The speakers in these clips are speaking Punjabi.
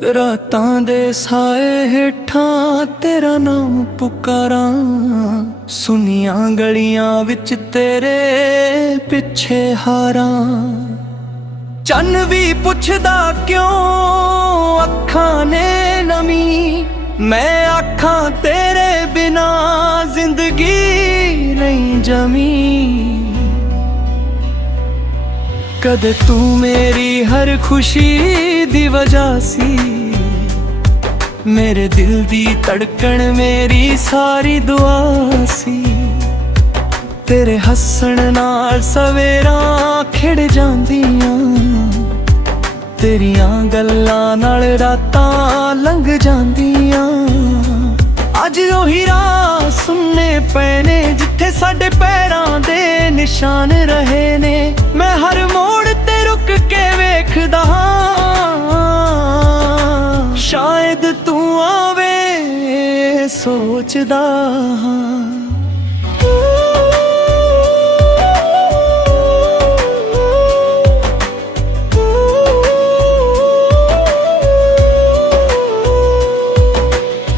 ਰਾਤਾਂ ਦੇ ਸਾਏ ਹੇਠਾਂ ਤੇਰਾ ਨਾਮ ਪੁਕਾਰਾਂ, ਸੁਨੀਆਂ ਗਲੀਆਂ ਵਿੱਚ ਤੇਰੇ ਪਿੱਛੇ ਹਾਰਾਂ। ਚੰਨ ਵੀ ਪੁੱਛਦਾ ਕਿਉਂ ਅੱਖਾਂ ਨੇ ਨਮੀ, ਮੈਂ ਆਖਾਂ ਤੇਰੇ ਬਿਨਾ ਜ਼ਿੰਦਗੀ ਨਹੀਂ ਜਮੀ। ਕਦੇ ਤੂੰ ਮੇਰੀ ਹਰ ਖੁਸ਼ੀ ਦੀ ਵਜ੍ਹਾ ਸੀ, ਮੇਰੇ ਦਿਲ ਦੀ ਧੜਕਣ ਮੇਰੀ ਸਾਰੀ ਦੁਆ ਸੀ। ਤੇਰੇ ਹੱਸਣ ਨਾਲ ਸਵੇਰਾਂ ਖਿੜ ਜਾਂਦੀਆਂ, ਤੇਰੀਆਂ ਗੱਲਾਂ ਨਾਲ ਰਾਤਾਂ ਲੰਘ ਜਾਂਦੀਆਂ। ਅੱਜ ਉਹੀ ਰਾਹ ਸੁਣਨੇ ਪਏ ਨੇ ਜਿੱਥੇ ਸਾਡੇ ਪੈਰਾਂ ਦੇ ਨਿਸ਼ਾਨ ਰਹੇ ਨੇ। ਮੈਂ ਹਰ ਮੋੜ ਤੇ ਰੁਕ ਕੇ ਵੇਖਦਾ ਹਾਂ, ਸ਼ਾਇਦ ਤੂੰ ਆਵੇ ਸੋਚਦਾ ਹਾਂ।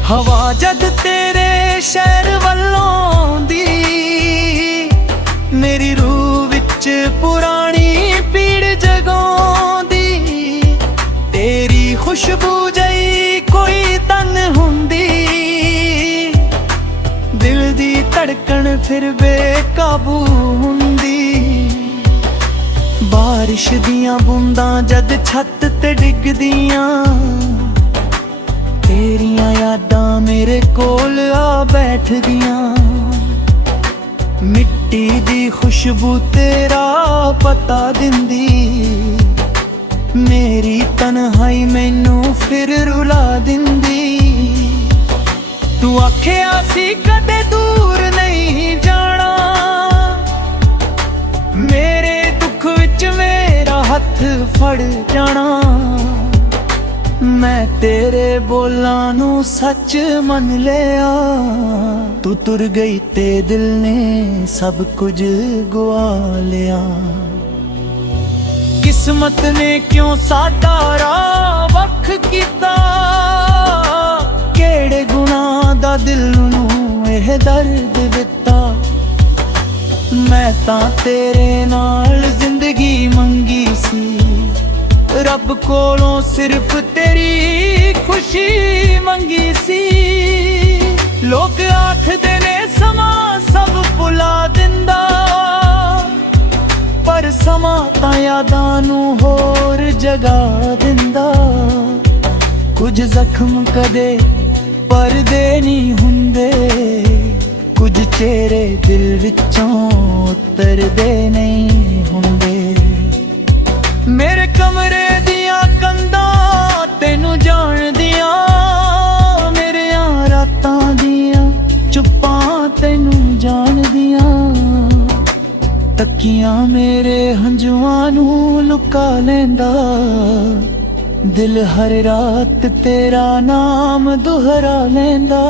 ਹਵਾ ਜਦ ਤੇਰੇ ਸ਼ਹਿਰ ਵੱਲੋਂ ਦੀ, ਮੇਰੀ ਰੂਹ ਵਿੱਚ ਪੁਰਾਣੀ ਪੀੜ ਜਗਾਉਂਦੀ। ਤੇਰੀ ਖੁਸ਼ਬੂ ਜਈ ਕੋਈ ਤਨ ਹੁੰਦੀ, ਦਿਲ ਦੀ ਧੜਕਣ ਫਿਰ ਬੇਕਾਬੂ ਹੁੰਦੀ। ਬਾਰਿਸ਼ ਦੀਆਂ ਬੂੰਦਾਂ ਜਦ ਛੱਤ ਤੇ ਡਿੱਗਦੀਆਂ, ਤੇਰੀਆਂ ਯਾਦਾਂ ਮੇਰੇ ਕੋਲ ਆ ਬੈਠਦੀਆਂ। ਮਿੱਟੀ ਦੀ ਖੁਸ਼ਬੂ ਤੇਰਾ ਪਤਾ ਦਿੰਦੀ, ਮੇਰੀ ਤਨਹਾਈ ਮੈਨੂੰ ਫਿਰ ਰੁਲਾ ਦਿੰਦੀ। ਤੂੰ ਆਖਿਆ ਸੀ ਕਦੇ ਦੂਰ ਨਹੀਂ ਜਾਣਾ, ਮੇਰੇ ਦੁੱਖ ਵਿੱਚ ਮੇਰਾ ਹੱਥ ਫੜ ਜਾਣਾ। ਮੈਂ ਤੇਰੇ ਬੋਲਾਂ ਨੂੰ ਸੱਚ ਮੰਨ ਲਿਆ, ਤੂੰ ਤੁਰ ਗਈ ਤੇ ਦਿਲ ਨੇ ਸਭ ਕੁਝ ਗਵਾ ਲਿਆ। ਕਿਸਮਤ ਨੇ ਕਿਉਂ ਸਾਡਾ ਰਾਹ ਵੱਖ ਕੀਤਾ, ਕਿਹੜੇ ਗੁਨਾਹ ਦਾ ਦਿਲ ਨੂੰ ਇਹ ਦਰਦ ਦਿੱਤਾ। ਮੈਂ ਤਾਂ ਤੇਰੇ ਨਾਲ ਜ਼ਿੰਦਗੀ ਮੰਗੀ ਸੀ, ਰੱਬ ਕੋਲੋਂ ਸਿਰਫ ਤੇਰੀ ਖੁਸ਼ੀ ਮੰਗੀ ਸੀ। ਲੋਕ ਆਖਦੇ ਨੇ ਸਮਾਂ ਸਭ ਭੁਲਾ ਦਿੰਦਾ, ਪਰ ਸਮਾਂ ਤਾਂ ਯਾਦਾਂ ਨੂੰ ਹੋਰ ਜਗਾ ਦਿੰਦਾ। ਕੁਝ ਜ਼ਖਮ ਕਦੇ ਪਰਦੇ ਨਹੀਂ ਹੁੰਦੇ, ਕੁਝ ਚਿਹਰੇ ਦਿਲ ਵਿੱਚੋਂ ਉਤਰਦੇ ਨਹੀਂ ਹੁੰਦੇ। ਮੇਰੇ ਕਮਰੇ ਦੀਆਂ ਕੰਧਾਂ ਤੈਨੂੰ ਜਾਣਦੀਆਂ, ਮੇਰੀਆਂ ਰਾਤਾਂ ਦੀਆਂ ਚੁੱਪਾਂ ਤੈਨੂੰ ਜਾਣਦੀਆਂ। ਤੱਕੀਆਂ ਮੇਰੇ ਹੰਝੂਆਂ ਨੂੰ ਲੁਕਾ ਲੈਂਦਾ, ਦਿਲ ਹਰ ਰਾਤ ਤੇਰਾ ਨਾਮ ਦੁਹਰਾ ਲੈਂਦਾ।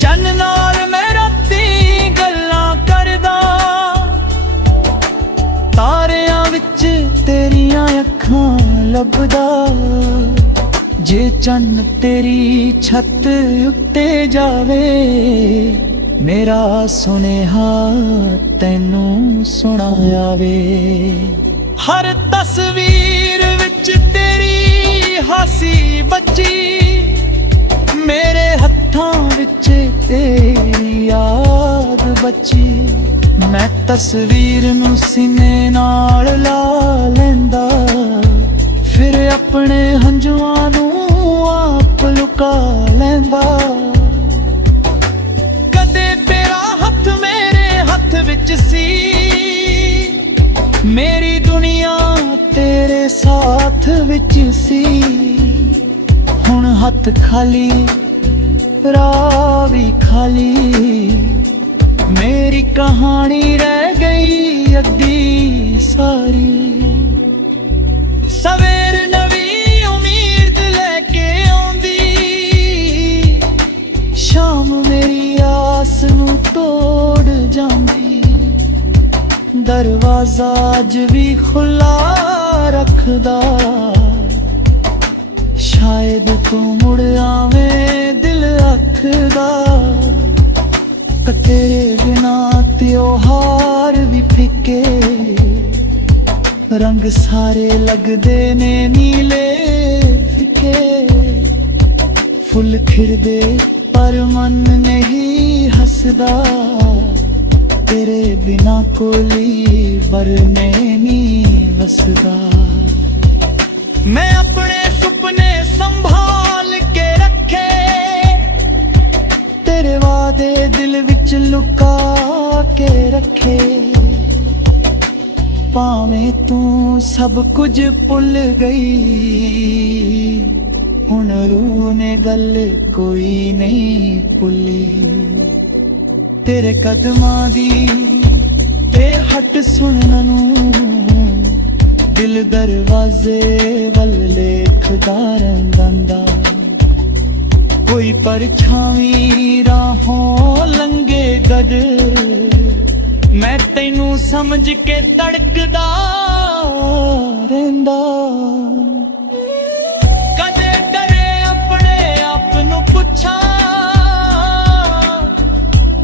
ਚੰਨ ਨਾਲ ਮੈਂ ਰਾਤੀ ਗੱਲਾਂ ਕਰਦਾ, ਤਾਰਿਆਂ ਵਿੱਚ ਤੇਰੀਆਂ ਅੱਖਾਂ ਲੱਭਦਾ। ਜੇ ਚੰਨ ਤੇਰੀ ਛੱਤ ਉੱਤੇ ਜਾਵੇ, ਮੇਰਾ ਸੁਨੇਹਾ ਤੈਨੂੰ ਸੁਣਾਵੇ। ਹਰ ਤਸਵੀਰ ਵਿੱਚ ਤੇਰੀ ਹਾਸੀ ਬੱਚੀ, ਮੇਰੇ ਹੱਥਾਂ ਵਿੱਚ ਤੇਰੀ ਯਾਦ ਬੱਚੀ। ਮੈਂ ਤਸਵੀਰ ਨੂੰ ਸੀਨੇ ਨਾਲ ਲਾ ਲੈਂਦਾ, ਫਿਰ ਆਪਣੇ ਹੰਝੂਆਂ ਨੂੰ ਆਪ ਲੁਕਾ ਲੈਂਦਾ। ਕਦੇ ਤੇਰਾ ਹੱਥ ਮੇਰੇ ਹੱਥ ਵਿੱਚ ਸੀ, ਮੇਰੀ ਦੁਨੀਆ ਤੇਰੇ ਸਾਥ ਵਿੱਚ ਸੀ। ਹੁਣ ਹੱਥ ਖਾਲੀ, ਰਾਹ ਵੀ ਖਾਲੀ, ਮੇਰੀ ਕਹਾਣੀ ਰਹਿ ਗਈ ਅੱਧੀ ਸਾਰੀ। ਸਵੇਰ ਨਵੀਂ ਉਮੀਦ ਲੈ ਕੇ ਆਉਂਦੀ, ਸ਼ਾਮ ਮੇਰੀ ਆਸ ਨੂੰ ਤੋੜ ਜਾਂਦੀ। ਦਰਵਾਜ਼ਾ ਅੱਜ ਵੀ ਖੁੱਲਾ ਰੱਖਦਾ, ਸ਼ਾਇਦ ਤੂੰ ਮੁੜ ਆਵੇਂ ਦਿਲ ਆਖਦਾ ਤੇਰੇ ਬਿਨਾ ਤਿਉਹਾਰ ਵੀ ਫਿੱਕੇ ਰੰਗ ਸਾਰੇ ਲੱਗਦੇ ਨੇ ਨੀਲੇ ਫਿੱਕੇ ਫੁੱਲ ਖਿੜਦੇ ਪਰ ਮਨ ਨਹੀਂ ਹੱਸਦਾ ਤੇਰੇ ਬਿਨਾ ਕੋਲੀ ਵਰਨੇ ਨਹੀਂ ਵਸਦਾ ਮੈਂ ਆਪਣੇ ਸੁਪਨੇ ਸੰਭਾਲ ਕੇ ਰੱਖੇ ਤੇਰੇ ਵਾਦੇ ਦਿਲ ਵਿੱਚ ਲੁਕਾ ਕੇ ਰੱਖੇ ਭਾਵੇਂ ਤੂੰ ਸਭ ਕੁਝ ਭੁੱਲ ਗਈ ਹੁਣ ਰੂਹ ਨੇ ਗੱਲ ਕੋਈ ਨਹੀਂ ਭੁੱਲੀ ਤੇਰੇ ਕਦਮਾਂ ਦੀ ਤੇ ਹਟ ਸੁਣਨ ਨੂੰ ਦਿਲ ਦਰਵਾਜ਼ੇ ਵੱਲ ਲੇਖਦਾ ਰਹਿੰਦਾ ਕੋਈ ਪਰਛਾਵੀਂ ਰਾਹੋਂ ਲੰਘੇ ਗਦ ਮੈਂ ਤੈਨੂੰ ਸਮਝ ਕੇ ਧੜਕਦਾ ਰਹਿੰਦਾ ਕਦੇ ਡਰੇ ਆਪਣੇ ਆਪ ਨੂੰ ਪੁੱਛਾਂ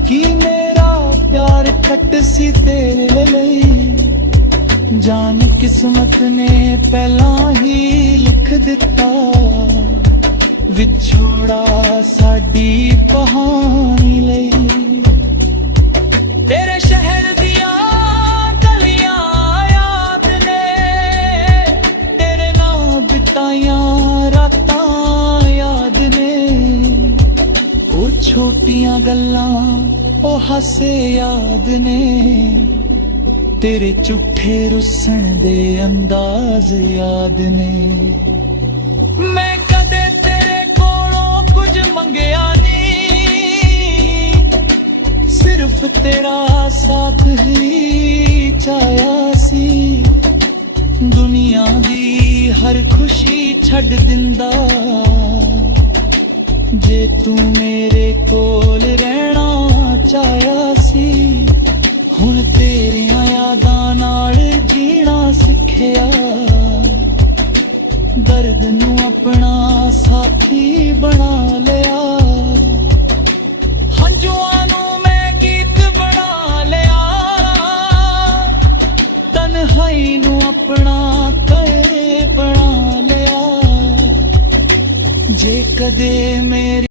ਕੀ ਮੇਰਾ ਪਿਆਰ ਕੱਟ ਸੀ ਤੇਰੇ ਲਈ ਜਾਨ ਕਿਸਮਤ ਨੇ ਪਹਿਲਾਂ ਹੀ ਲਿਖ ਦਿੱਤਾ ਵਿਛੋੜਾ ਸਾਡੀ ਕਹਾਣੀ ਲਈ ਤੇਰੇ ਸ਼ਹਿਰ ਦੀਆਂ ਗਲੀਆਂ ਯਾਦ ਨੇ ਤੇਰੇ ਨਾਲ ਬਿਤਾਈਆਂ ਰਾਤਾਂ ਯਾਦ ਨੇ ਉਹ ਛੋਟੀਆਂ ਗੱਲਾਂ ਉਹ ਹਾਸੇ ਯਾਦ ਨੇ ਤੇਰੇ ਝੂਠੇ ਰੁੱਸਣ ਦੇ ਅੰਦਾਜ਼ ਯਾਦ ਨੇ ਮੈਂ ਕਦੇ ਤੇਰੇ ਕੋਲੋਂ ਕੁਝ ਮੰਗਿਆ ਨਹੀਂ ਸਿਰਫ ਤੇਰਾ ਸਾਥ ਹੀ ਚਾਹਿਆ ਸੀ ਦੁਨੀਆ ਦੀ ਹਰ ਖੁਸ਼ੀ ਛੱਡ ਦਿੰਦਾ ਜੇ ਤੂੰ ਮੇਰੇ ਕੋਲ ਰਹਿਣਾ ਚਾਹਿਆ ਸੀ ਹੁਣ ਤੇਰੀਆਂ ਯਾਦਾਂ ਨਾਲ ਜੀਣਾ ਸਿੱਖਿਆ ਦਰਦ ਨੂੰ ਆਪਣਾ ਸਾਥੀ ਬਣਾ ਲਿਆ ਹੰਝੂਆਂ ਨੂੰ ਮੈਂ ਗੀਤ ਬਣਾ ਲਿਆ ਤਨਹਾਈ ਨੂੰ ਆਪਣਾ ਕਹੇ ਬਣਾ ਲਿਆ ਜੇ ਕਦੇ ਮੇਰੀ